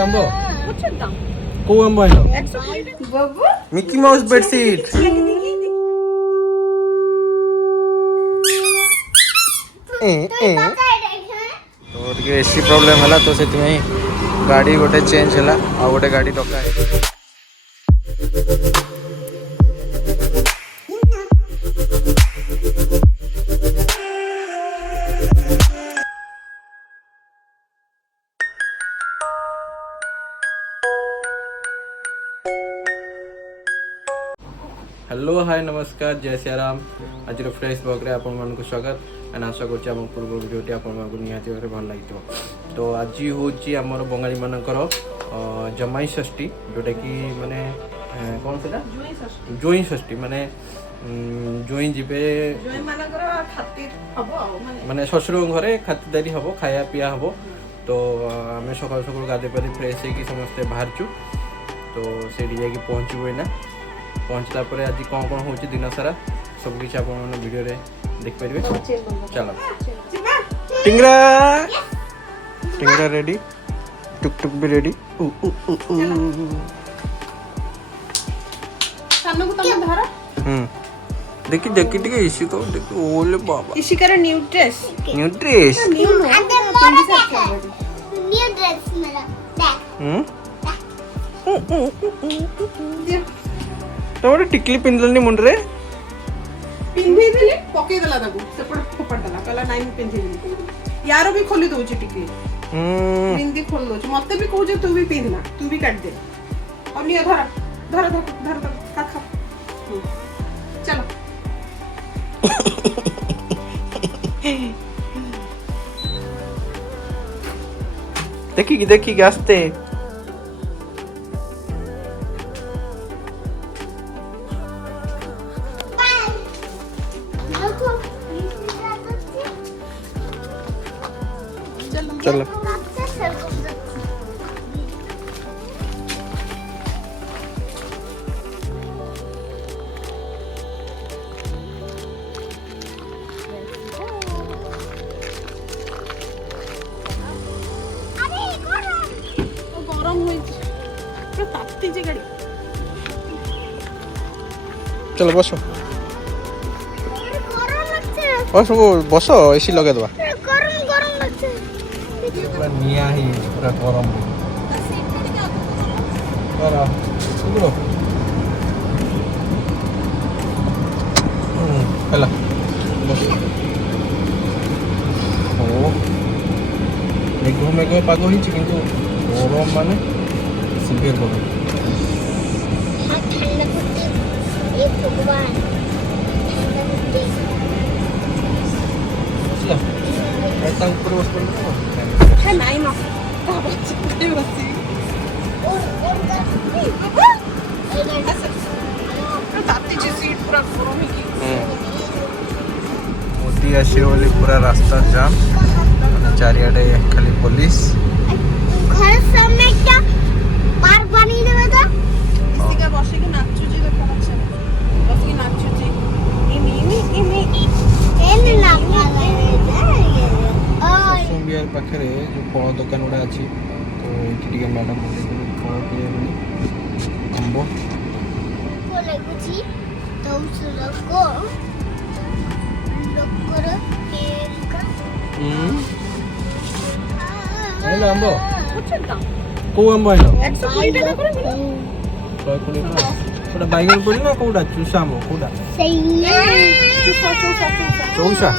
आंबो को आंबो आइलो मिकी माउस बेडशीट तो टिके एसी प्रॉब्लम हला तो सेति में गाड़ी गोटे चेंज हला आ गोटे गाड़ी डका है। हेलो हाय नमस्कार जय सिया राम आज फ्रेश ब्लॉग रे आपण मन को स्वागत एंड आशा करछि हम पूर्व वीडियोटी आपण मन को निहाती भाबरे भल लागितो। तो आज होची हमर बंगाली मानकर जमाई षष्ठी जोटा कि माने कोन सेटा जोई षष्ठी माने जोई जिबे जोई मानकर खातिर हबो माने ससुर घरे खातिरदारी हबो खाया पिया हबो। तो आमे सकाल सकाल गादे पादे फ्रेश हे कि समस्त बाहर छु तो सेठी जाई कि पहुंचबो ना पहुँचला पर आज कौन कौन हो दिन सारा सब किसी आप वीडियो रे देख पारे। चलो टिंगरा टिंगरा रेडी टुक टुक भी रेडी देखी देखी टिके इसी को देखो ओले बाबा इसी करे new dress new dress new dress मेरा तोरे टिकली पिंदलनी मुंडरे पिंधे देले पके देला ताकू सेपड़ फोपड़ देला कहला नाइ मु पिंधे देली यारो भी खोली दोची टिकली पिंदी खोल दोची मते भी कहू जे तू भी पिंधना तू भी काट दे अब लिया धर धर धर धर खा खा चलो देखी आस्ते चलो गरम होई पूरा ताती जे गाड़ी चलो बसो बस बस एसी लगे दवा पूरा निया ही पूरा गरम करा सुगरो हला बस ओ मेघ पाग होइछि किंतु गरम माने सिवियर गरम ऐसा ऊपर बस पड़ना है नाइ ना बच्चे बच्चे ताती जे सीट पूरा गरम है की मोदी आसे बोली पूरा रास्ता जाम चारियाडे खाली पुलिस घर सामने क्या पार्क बनी देवे तो इसी का बसे के नाचू जी देखो अच्छा बस की नाचू जी इमी एने ना सोमबिहार पाखे जो फल दुकान गुड़ा अच्छी तो ये मैडम फल पीए आंब को लगुची तो उसको लोकर पेरका हेलो आंब अच्छा को आंब आइलो 120 টাকা করে দিল 120 ना छोटा बाइगन पड़ी ना कोडा चूसा आंब कोडा सैया चौसा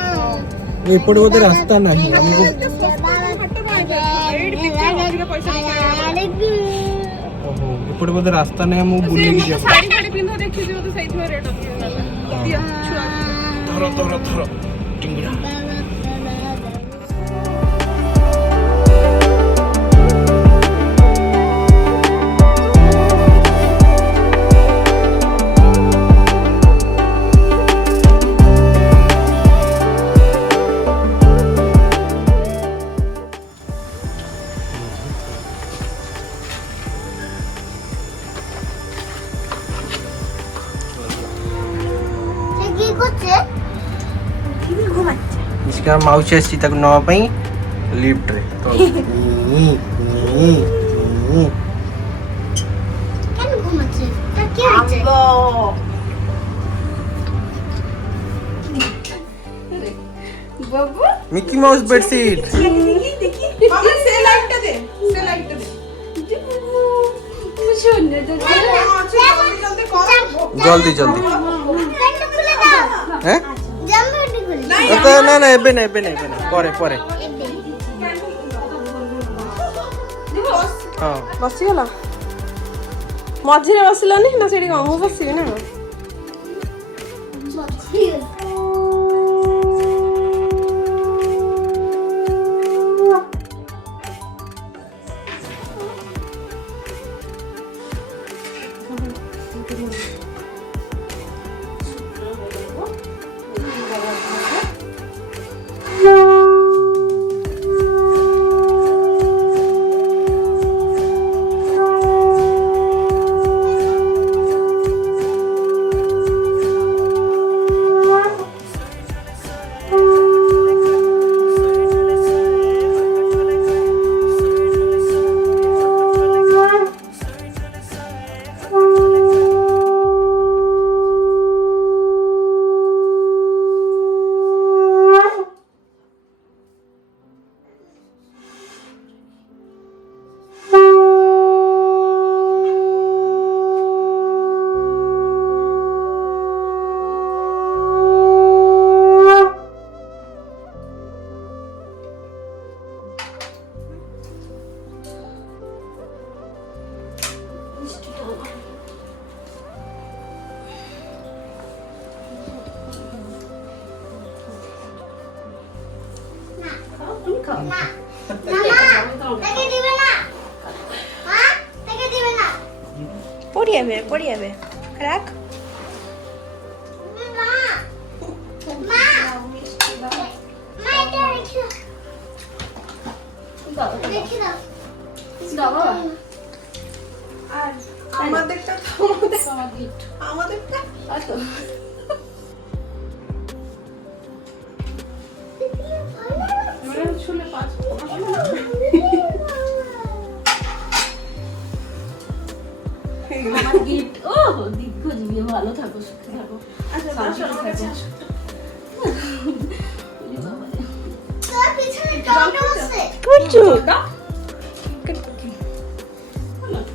एपटे बोधे रास्ता नहीं हमको एपटे बोधे रास्ता नहीं हम बुले की जाए साड़ी साड़ी पिंधो देखि जो तो सही थो रेट दिया छुआ थरो टिंगरा इसका माउसी आसी तक नवा पई लिफ्ट रे तो কেন ঘুমাচ্ছে তা কি হয়েছে বাবু মিকি মাউস বেডশিট মামা সে লাইটটা দে সে লাইটটা দে শুনে তো জলদি জলদি প্যান্টটা খুলে দাও হ্যাঁ জামাটা খুলে না না ଏବେ না ପରେ ପରେ ହଁ ବସିଗଲା ମଝିରେ ବସିଲାନି ନା ସେଠି କଣ ମୁଁ ବସିବି ନା তাকে দিবে না মা তাকে দিবে না পড়ে যাবে রাখ মা মা মা এটা রেখে দাও আর আমাদেরটা আমাদেরটা শুনে পাঁচ আমার গিফট ও দীর্ঘজীবী ভালো থাকো সুখে থাকো শান্তিতে থাকো তোর পিছনে টমেটো আছে করছো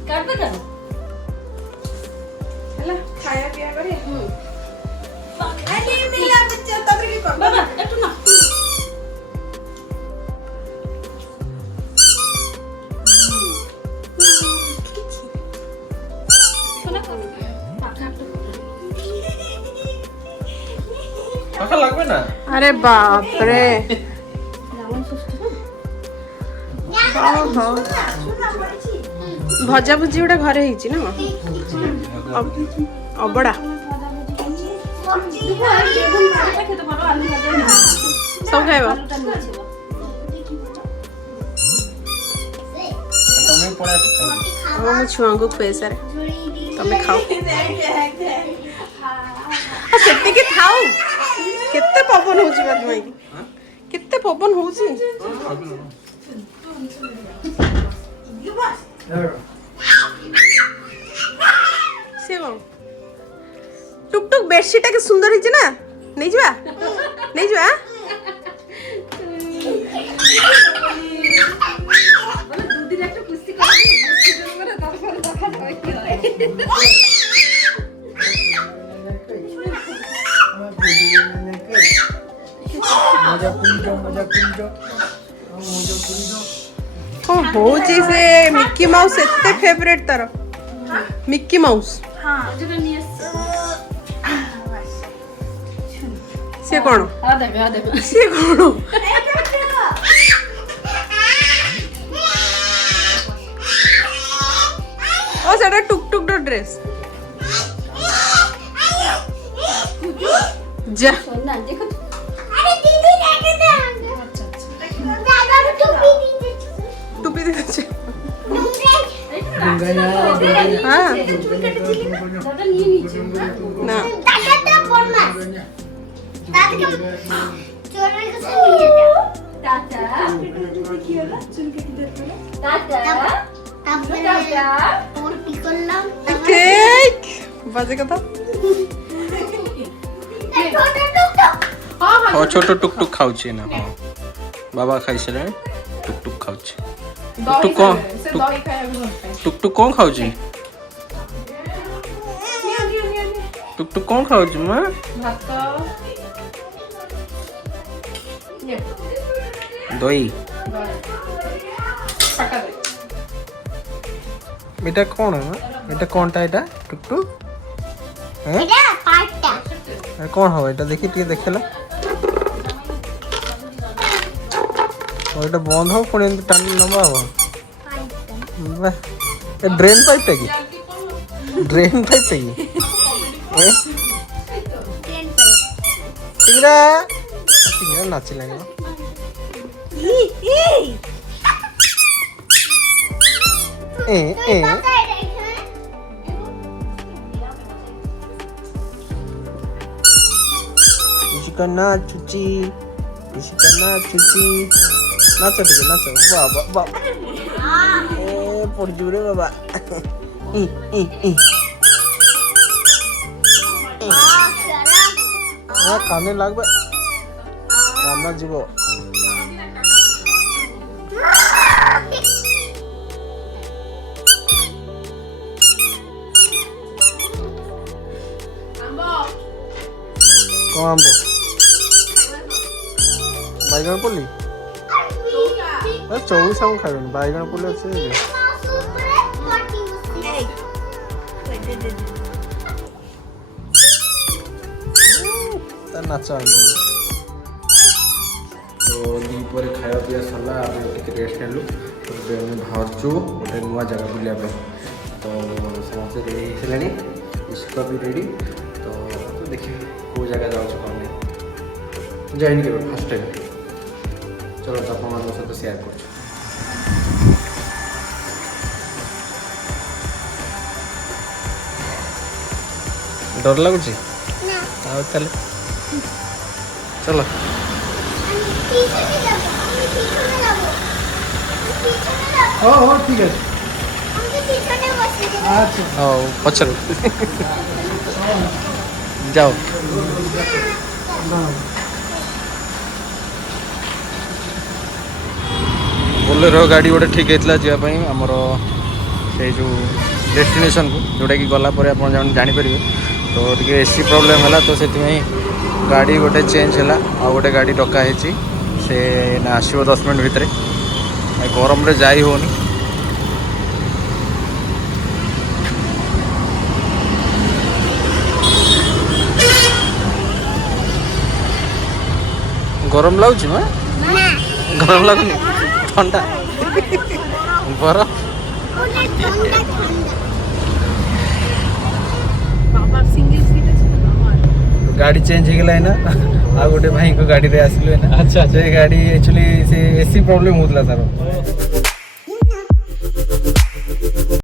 কাটবে কেন ହେଲା ଖାଇବା ପିଇବା କରି ଆରେ ମିଲା ବच्चा ତାପରେ কি করব বাবা একটু না পাখা লাগবে না আরে বাপ রে রাবণ ষষ্ঠ ଓହୋ ଭଜା ଭୁଜି ଗୋଟେ ଘରେ ହେଇଛି ନା ଅବଡା খেতে পারো আলু ভাজা না ସବୁ ଖାଇବ আলুটা নিয়েছি ତମେ ପଳେଇ ଆସ ଆମ ମୋ ଛୁଆଙ୍କୁ ଖୁଏ ସାରେ ତମେ ଖାଅ ସେତିକି ଥାଉ କେତେ ପବନ ହଉଛି ବାକି ଭାଇ କେତେ ପବନ ହଉଛି ସେ କଣ ଟୁକ୍ ଟୁକ୍ ବେଡସିଟ୍ କେ ସୁନ୍ଦର ହେଇଛି ନା ନେଇଯିବା ନେଇଯିବା বলে দুদিন একটা কুস্তি করে কুস্তি করে তারপর দেখা যাবে কি হয় କଣ ହଉଛି ସେ ମିକି ମାଉସ ଏତେ ଫେଭରେଟ ତାର ମିକି ମାଉସ যেটা নিয়ে এসছে ସେ କଣ দেখো দেখো ସେ କଣ ও সেটা টুকটুক ড্রেস যা শোন না দেখো আরে দিদি রেখে দাও দাদা টুপি দিতে টুপি দিচ্ছে হ্যাঁ হ্যাঁ দাদা নিয়ে নিয়েছে না দাদাটা বলমা দাদাকে চোরের কাছে নিয়ে যাও টাটা কি হলো চুল কেটে দিতে টাটা তারপরে রুটি করলাম কেক বাজে কথা ও ছোট টুকটুক খাଉଛି না ହଁ ବାବା ଖାଇସାରିଲେଣି ଟୁକଟୁକ ଖାଉଛି ଟୁକଟୁକ କ'ଣ ଟୁକଟୁକ କ'ଣ ଖାଉଛି ଟୁକଟୁକ କ'ଣ ଖାଉଛି ମା ଭାତ ଦହି ପଟା ଦେ এটা কোন এটা কোনটা এটা টুকটুক হ্যাঁ এটা পাঁচটা আর কোন হবে এটা দেখি টিকে দেখালা ওটা বন্ধ হোক পুଣି এমনি টানি নবা হব বাহ এ ড্রেন পাইপটা কি ড্রেন পাইপটা কি টিরা টিরা নাচি লাগলো এ এ Ishika na cuci nacho dulu nacho baba porjure baba কানে লাগবে কান্না জীব କଣ ଆମ୍ବ ବାଇଗଣ ପଲ୍ଲି ଚଉଳି ସବୁ ଖାଇବେନି ବାଇଗଣ ପଲ୍ଲି ଅଛି ତା ନାଚ ତ ଦ୍ୱିପହରେ ଖାଇବା ପିଇବା ସରିଲା ଆମେ ଟିକେ ରେଷ୍ଟ ନେଲୁ ଏବେ ଆମେ ବାହାରୁଛୁ ଗୋଟେ ନୂଆ ଜାଗା ବୁଲିବା ପାଇଁ ତ ସମସ୍ତେ ରେଡ଼ି ହେଇସାରିଲାଣି ଇସ୍କା ବି ରେଡ଼ି ତ ଦେଖିବା କେଉଁ ଜାଗା ଯାଉଛୁ କ'ଣ ନାହିଁ ଯାଇନି କେବେ ଫାର୍ଷ୍ଟ ଟାଇମ୍ ଚलो ଆପଣମାନଙ୍କ ସହିତ ସେୟାର କରୁଛୁ ଡର ଲାଗୁଛି ଆଉ ତାହେଲେ চলো হ্যাঁ ঠিক আছে আচ্ছা ও পছর যাও ବୋଲେରୋ ଗାଡ଼ି ଗୋଟେ ଠିକ୍ ହେଇଥିଲା ଯିବା ପାଇଁ ଆମର ସେଇ ଯେଉଁ ଡେଷ୍ଟିନେସନ୍କୁ ଯେଉଁଟାକି ଗଲା ପରେ ଆପଣ ଜାଣିପାରିବେ ତ ଟିକେ ଏସି ପ୍ରୋବ୍ଲେମ୍ ହେଲା ତ ସେଥିପାଇଁ ଗାଡ଼ି ଗୋଟେ ଚେଞ୍ଜ ହେଲା ଆଉ ଗୋଟେ ଗାଡ଼ି ଡକା ହେଇଛି ସେ ଆସିବ 10 ମିନିଟ୍ ଭିତରେ ଗରମରେ ଯାଇ ହେଉନି ଗରମ ଲାଗୁଛି ମା ଗରମ ଲାଗୁନି ଥଣ୍ଡା ବରଫ गाड़ी चेंज हो गला है ना आ गोटे भाई को गाड़ी रे आसलु है ना अच्छा से गाड़ी एक्चुअली से एसी प्रॉब्लम होतला तारो